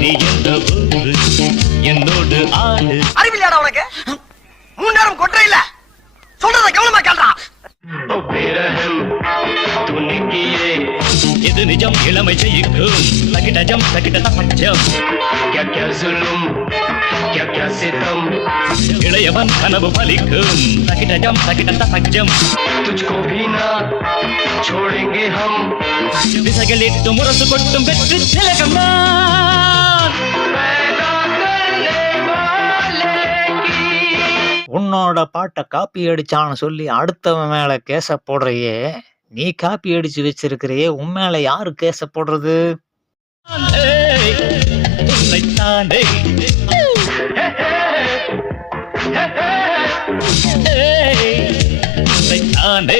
நீ எந்த ஊரு என்னோடு ஆளு அறிவில்லையாடா உனக்கு 3 நேரம் கொட்டை இல்ல சொல்றத கவனமா கேள்றா இது நிஜம் இளமை ஜெயிக்கும் தகிடஜம் தகிட தப்பஞ்சம் இளையவன் கனவு பலிக்கும் தகிடஜம் தகிட தப்பஞ்சம் திசைகளிட்டு முரசு கொட்டும் வெற்றி திலகம் உன்னோட பாட்டை காப்பி அடிச்சான்னு சொல்லி அடுத்தவன் மேல கேச போடுறையே, நீ காப்பி அடிச்சு வச்சிருக்கிறையே, உன் மேல யாரு கேச போடுறது? தானே